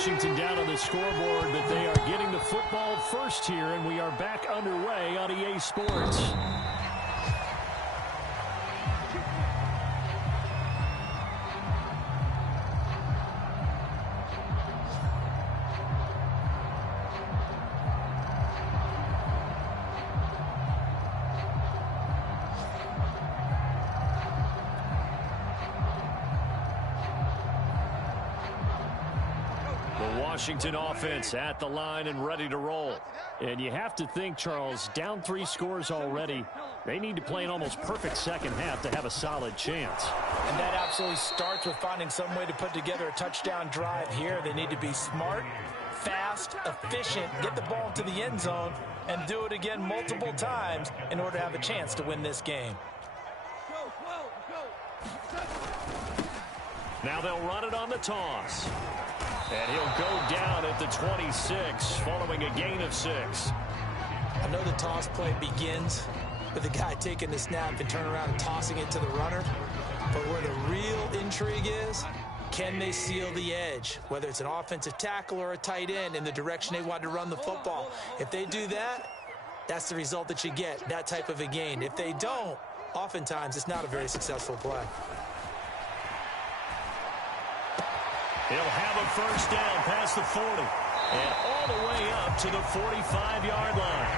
Washington down on the scoreboard, but they are getting the football first here, and we are back underway on EA Sports. Washington offense at the line and ready to roll. And you have to think, Charles, down 3 scores already. They need to play an almost perfect second half to have a solid chance. And that absolutely starts with finding some way to put together a touchdown drive here. They need to be smart, fast, efficient, get the ball to the end zone, and do it again multiple times in order to have a chance to win this game. Now they'll run it on the toss. And he'll go down at the 26 following a gain of 6. I know the toss play begins with the guy taking the snap and turn around and tossing it to the runner. But where the real intrigue is, can they seal the edge? Whether it's an offensive tackle or a tight end in the direction they want to run the football. If they do that, that's the result that you get, that type of a gain. If they don't, oftentimes it's not a very successful play. He'll have a first down past the 40 and all the way up to the 45-yard line.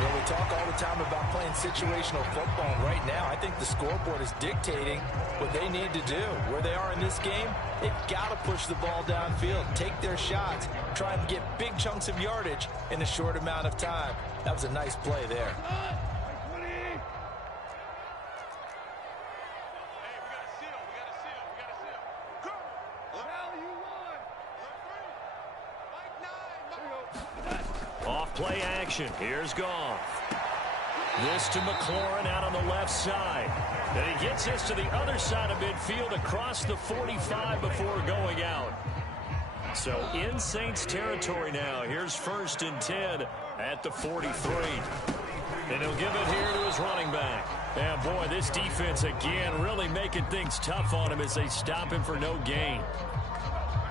Well, we talk all the time about playing situational football. Right now, I think the scoreboard is dictating what they need to do. Where they are in this game, they've got to push the ball downfield, take their shots, try and get big chunks of yardage in a short amount of time. That was a nice play there. Play action. Here's Goff. This to McLaurin out on the left side. And he gets this to the other side of midfield across the 45 before going out. So in Saints territory now. Here's 1st and 10 at the 43. And he'll give it here to his running back. And boy, this defense again really making things tough on him as they stop him for no gain.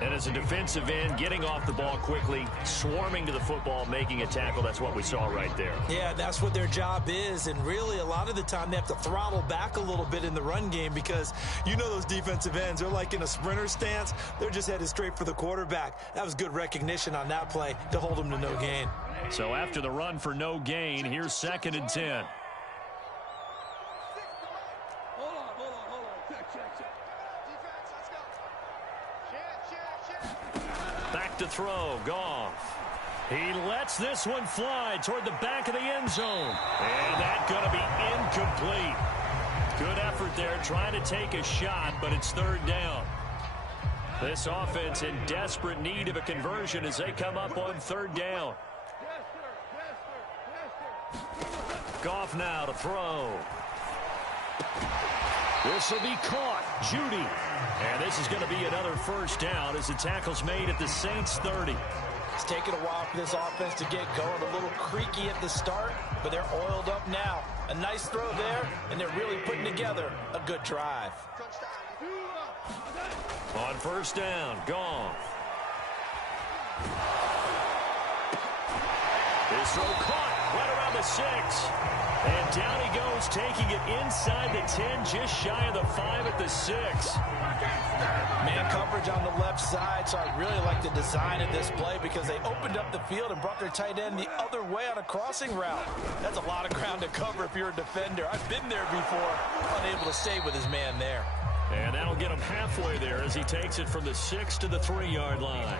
And as a defensive end, getting off the ball quickly, swarming to the football, making a tackle, that's what we saw right there. Yeah, that's what their job is. And really, a lot of the time, they have to throttle back a little bit in the run game because you know those defensive ends, they're like in a sprinter stance. They're just headed straight for the quarterback. That was good recognition on that play to hold them to no gain. So after the run for no gain, here's 2nd and 10. To throw, Goff. He lets this one fly toward the back of the end zone. And that's going to be incomplete. Good effort there trying to take a shot, but it's 3rd down. This offense in desperate need of a conversion as they come up on 3rd down. Goff now to throw. This will be caught. Judy. And this is going to be another first down as the tackle's made at the Saints 30. It's taken a while for this offense to get going. A little creaky at the start, but they're oiled up now. A nice throw there, and they're really putting together a good drive. On 1st down, Goff. This throw caught right around the 6. And down he goes, taking it inside the 10, just shy of the 5 at the 6. Man coverage on the left side, so I really like the design of this play because they opened up the field and brought their tight end the other way on a crossing route. That's a lot of ground to cover if you're a defender. I've been there before, unable to stay with his man there. And that'll get him halfway there as he takes it from the 6 to the 3-yard line.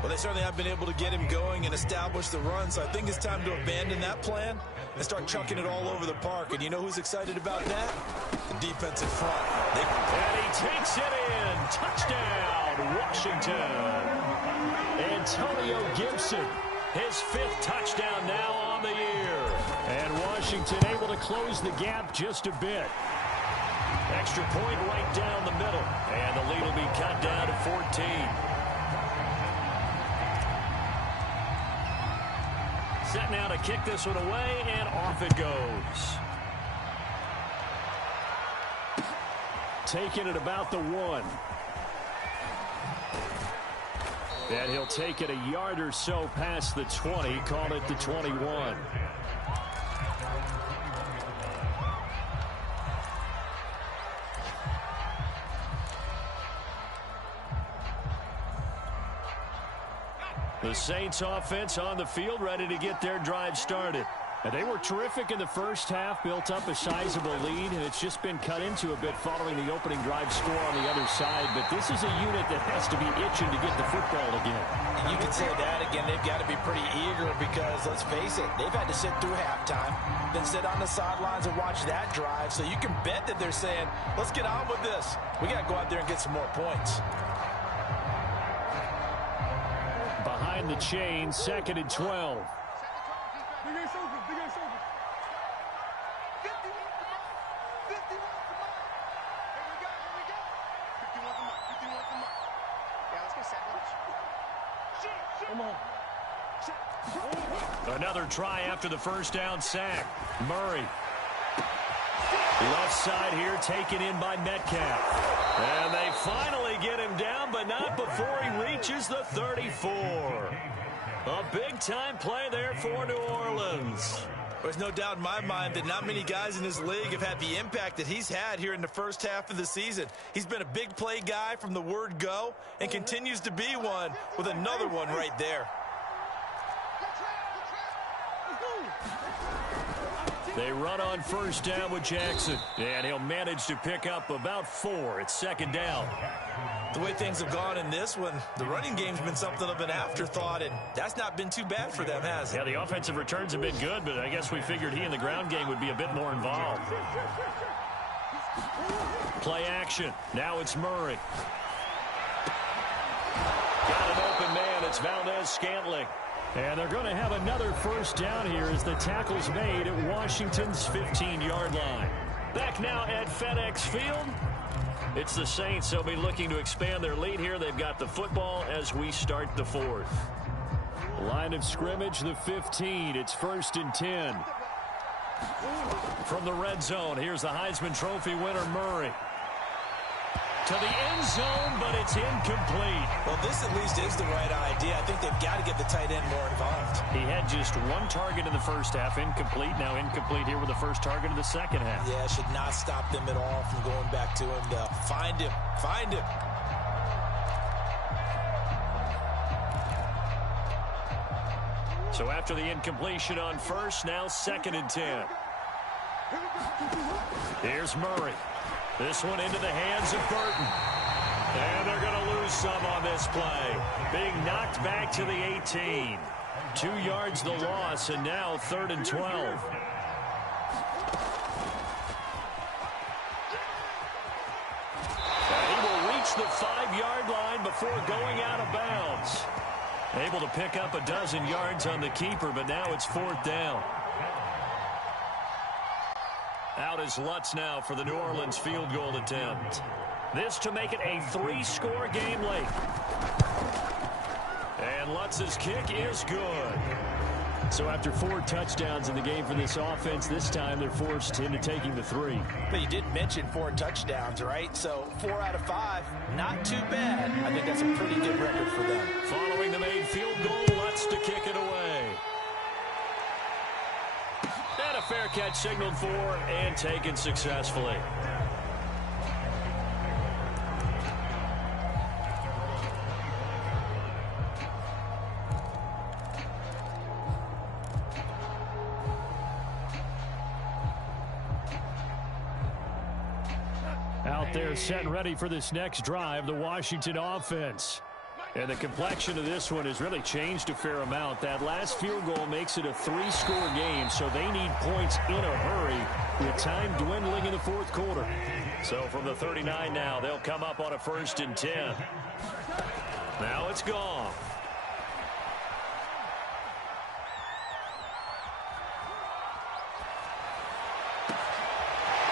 Well, they certainly have been able to get him going and establish the run, so I think it's time to abandon that plan and start chucking it all over the park. And you know who's excited about that? The defensive front. And he takes it in. Touchdown, Washington. Antonio Gibson, his 5th touchdown now on the year. And Washington able to close the gap just a bit. Extra point right down the middle. And the lead will be cut down to 14. Set now to kick this one away, and off it goes. Taking it about the 1. And he'll take it a yard or so past the 20, call it the 21. The Saints offense on the field, ready to get their drive started. And they were terrific in the first half, built up a sizable lead, and it's just been cut into a bit following the opening drive score on the other side. But this is a unit that has to be itching to get the football again. You can say that again. They've got to be pretty eager because, let's face it, they've had to sit through halftime, then sit on the sidelines and watch that drive. So you can bet that they're saying, let's get on with this. We got to go out there and get some more points. Behind the chain, 2nd and 12. Another try after the first down sack. Murray. Left side here taken in by Metcalf. And they finally get him down, but not before he reaches the 34. A big-time play there for New Orleans. There's no doubt in my mind that not many guys in this league have had the impact that he's had here in the first half of the season. He's been a big play guy from the word go and continues to be one with another one right there. They run on first down with Jackson, and he'll manage to pick up about 4. It's 2nd down. The way things have gone in this one, the running game's been something of an afterthought, and that's not been too bad for them, has it? Yeah, the offensive returns have been good, but I guess we figured he in the ground game would be a bit more involved. Play action. Now it's Murray. Got an open man. It's Valdez-Scantling. And they're going to have another first down here as the tackle's made at Washington's 15-yard line. Back now at FedEx Field. It's the Saints. They'll be looking to expand their lead here. They've got the football as we start the 4th. Line of scrimmage, the 15. It's 1st and 10. From the red zone, here's the Heisman Trophy winner, Murray. To the end zone, but it's incomplete. Well, this at least is the right idea. I think they've got to get the tight end more involved. He had just 1 target in the first half, incomplete. Now incomplete here with the first target of the second half. Yeah, should not stop them at all from going back to him to find him. Find him. So after the incompletion on first, now 2nd and 10. Here's Murray. This one into the hands of Burton. And they're going to lose some on this play. Being knocked back to the 18. 2 yards the loss, and now 3rd and 12. And he will reach the 5-yard line before going out of bounds. Able to pick up a dozen yards on the keeper, but now it's 4th down. Out is Lutz now for the New Orleans field goal attempt. This to make it a 3-score game late. And Lutz's kick is good. So after 4 touchdowns in the game for this offense, this time they're forced into taking the 3. But you did mention 4 touchdowns, right? So 4 out of 5, not too bad. I think that's a pretty good record for them. Following the made field goal, Lutz to kick it away. And a fair catch signaled for and taken successfully. Out there set and ready for this next drive, the Washington offense. And the complexion of this one has really changed a fair amount. That last field goal makes it a 3-score game, so they need points in a hurry with time dwindling in the 4th quarter. So from the 39 now, they'll come up on a 1st and 10. Now it's gone.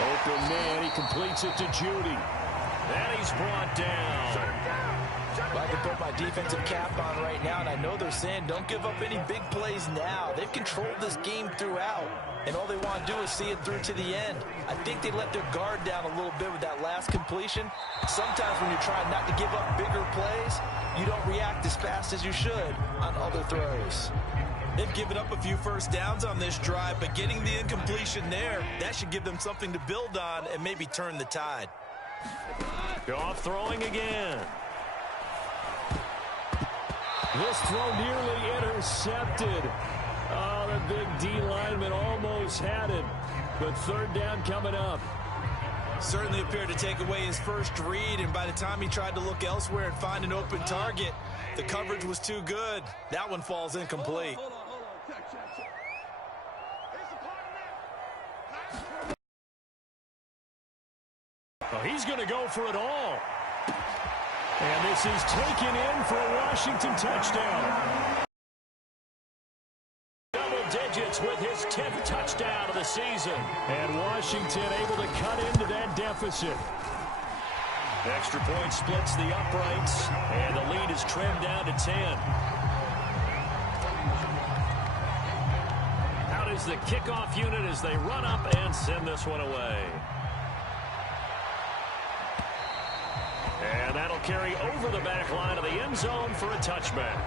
Open man, he completes it to Judy. And he's brought down. Well, I can put my defensive cap on right now, and I know they're saying don't give up any big plays now. They've controlled this game throughout, and all they want to do is see it through to the end. I think they let their guard down a little bit with that last completion. Sometimes when you're trying not to give up bigger plays, you don't react as fast as you should on other throws. They've given up a few first downs on this drive, but getting the incompletion there, that should give them something to build on and maybe turn the tide. Goff throwing again. This throw nearly intercepted. Oh, the big D lineman almost had it, but third down coming up. Certainly appeared to take away his first read, and by the time he tried to look elsewhere and find an open target, the coverage was too good. That one falls incomplete. Oh, he's going to go for it all. And this is taken in for a Washington touchdown. Double digits with his 10th touchdown of the season. And Washington able to cut into that deficit. Extra point splits the uprights, and the lead is trimmed down to 10. Out is the kickoff unit as they run up and send this one away. And that'll carry over the back line of the end zone for a touchback.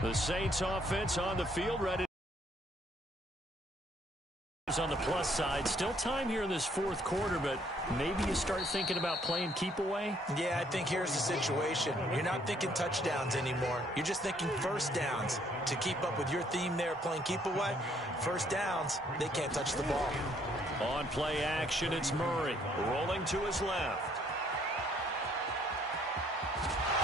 The Saints offense on the field, ready. On the plus side, still time here in this fourth quarter, but maybe you start thinking about playing keep away. Yeah, I think here's the situation. You're not thinking touchdowns anymore. You're just thinking first downs. To keep up with your theme there, playing keep away, first downs, they can't touch the ball. On play action, it's Murray rolling to his left.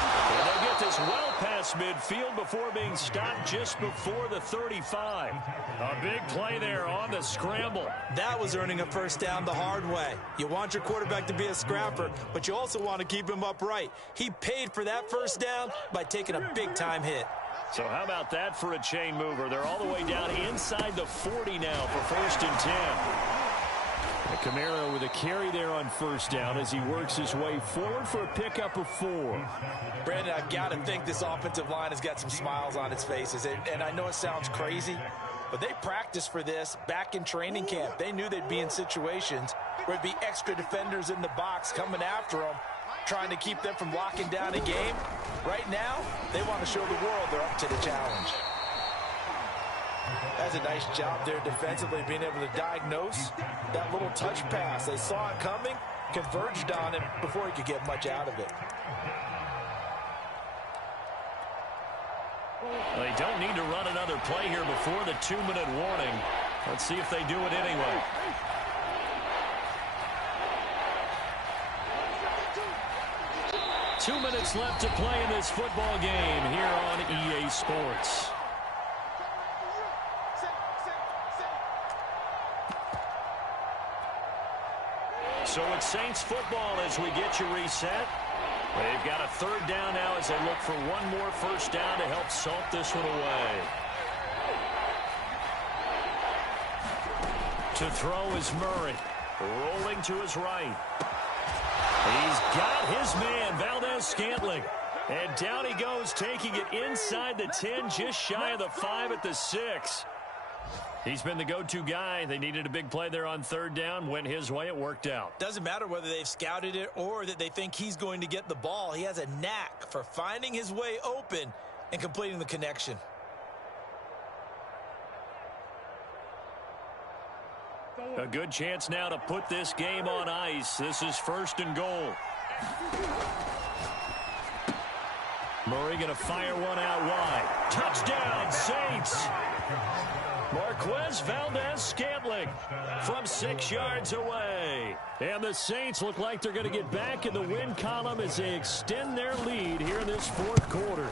And they'll get this well past midfield before being stopped just before the 35. A big play there on the scramble. That was earning a first down the hard way. You want your quarterback to be a scrapper, but you also want to keep him upright. He paid for that first down by taking a big-time hit. So how about that for a chain mover? They're all the way down inside the 40 now for 1st and 10. Camaro with a carry there on first down as he works his way forward for a pickup of 4. Brandon, I've got to think this offensive line has got some smiles on its faces. And I know it sounds crazy, but they practiced for this back in training camp. They knew they'd be in situations where there'd be extra defenders in the box coming after them, trying to keep them from locking down a game. Right now, they want to show the world they're up to the challenge. That's a nice job there defensively, being able to diagnose that little touch pass. They saw it coming, converged on him before he could get much out of it. They don't need to run another play here before the 2-minute warning. Let's see if they do it anyway. Two minutes left to play in this football game here on EA Sports. So it's Saints football as we get you reset. They've got a third down now as they look for one more first down to help salt this one away. To throw is Murray. Rolling to his right. He's got his man, Valdez-Scantling. And down he goes, taking it inside the 10, just shy of the 5 at the 6. He's been the go-to guy. They needed a big play there on third down. Went his way. It worked out. Doesn't matter whether they've scouted it or that they think he's going to get the ball. He has a knack for finding his way open and completing the connection. A good chance now to put this game on ice. This is 1st and goal. Murray going to fire one out wide. Touchdown, Saints. Marquez Valdez-Scantling from 6 yards away. And the Saints look like they're going to get back in the win column as they extend their lead here in this fourth quarter.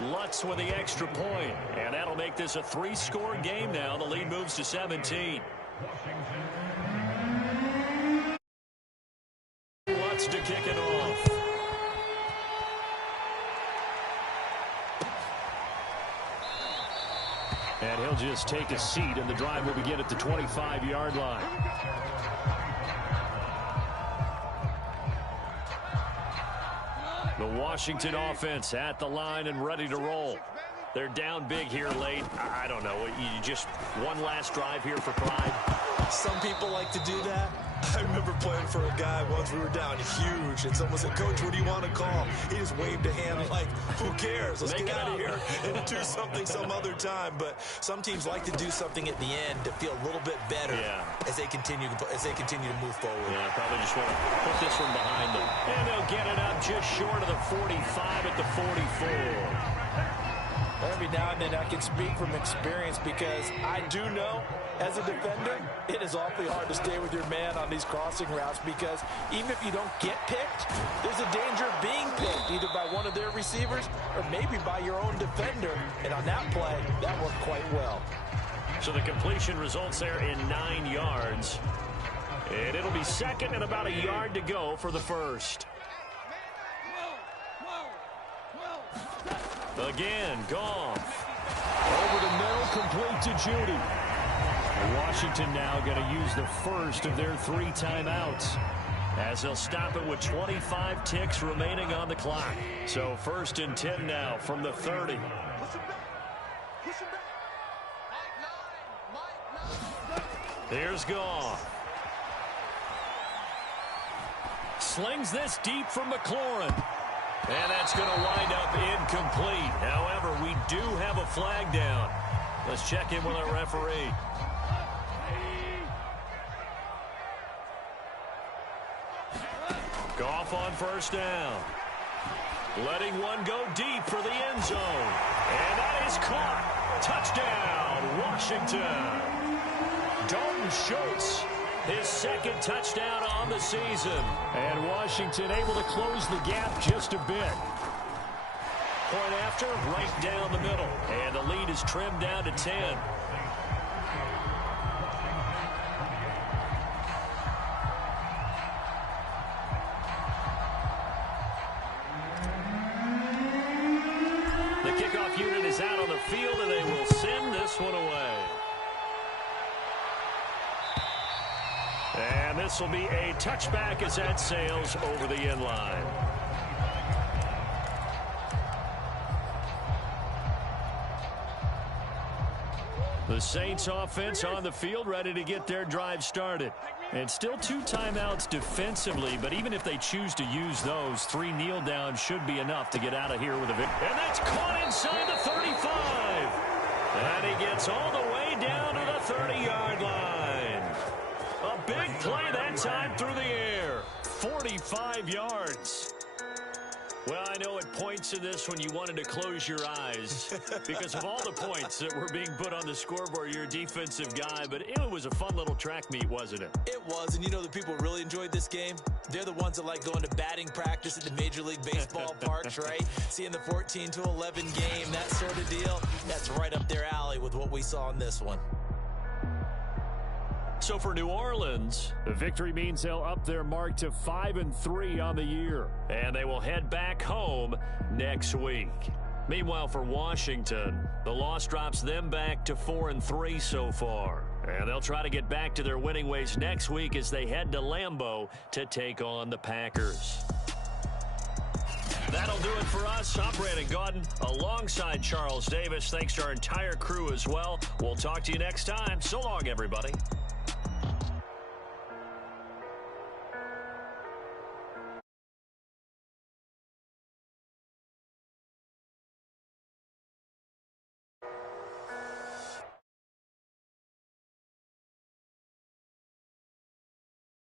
Lutz with the extra point, and that'll make this a 3-score game now. The lead moves to 17. Lutz to kick it off. And he'll just take a seat, and the drive will begin at the 25-yard line. The Washington offense at the line and ready to roll. They're down big here late. I don't know. You just one last drive here for pride. Some people like to do that. I remember playing for a guy once. We were down huge, and someone said, "Coach, what do you want to call?" He just waved a hand like, "Who cares? Let's get out of here and do something some other time." But some teams like to do something at the end to feel a little bit better as they continue to move forward. Yeah, probably just want to put this one behind them. And they'll get it up just short of the 45 at the 44. Every now and then I can speak from experience because I do know as a defender it is awfully hard to stay with your man on these crossing routes because even if you don't get picked, there's a danger of being picked either by one of their receivers or maybe by your own defender. And on that play, that worked quite well. So the completion results there in 9 yards. And it'll be second and about a yard to go for the first. Again, Goff. Over the middle, complete to Judy. Washington now going to use the first of their 3 timeouts, as they'll stop it with 25 ticks remaining on the clock. So 1st and 10 now from the 30. Here's Goff. Slings this deep from McLaurin. And that's going to wind up incomplete. However, we do have a flag down. Let's check in with our referee. Goff on 1st down. Letting one go deep for the end zone. And that is caught. Touchdown, Washington. Dalton Schultz, his 2nd touchdown on the season. And Washington able to close the gap just a bit. Point after, right down the middle. And the lead is trimmed down to 10. The kickoff unit is out on the field, and they will send this one away. And this will be a touchback as that sails over the end line. The Saints offense on the field ready to get their drive started. And still 2 timeouts defensively, but even if they choose to use those, 3 kneel downs should be enough to get out of here with a victory. And that's caught inside the 35. And he gets all the way down to the 30-yard line. A big play that time through the air. 45 yards. Well, I know at points in this when you wanted to close your eyes because of all the points that were being put on the scoreboard. You're a defensive guy, but it was a fun little track meet, wasn't it? It was, and you know the people really enjoyed this game? They're the ones that like going to batting practice at the Major League Baseball parks, right? Seeing the 14-11 game, that sort of deal, that's right up their alley with what we saw in this one. So for New Orleans, the victory means they'll up their mark to 5-3 on the year. And they will head back home next week. Meanwhile, for Washington, the loss drops them back to 4-3 so far. And they'll try to get back to their winning ways next week as they head to Lambeau to take on the Packers. That'll do it for us. I'm Brandon Gaudin alongside Charles Davis. Thanks to our entire crew as well. We'll talk to you next time. So long, everybody.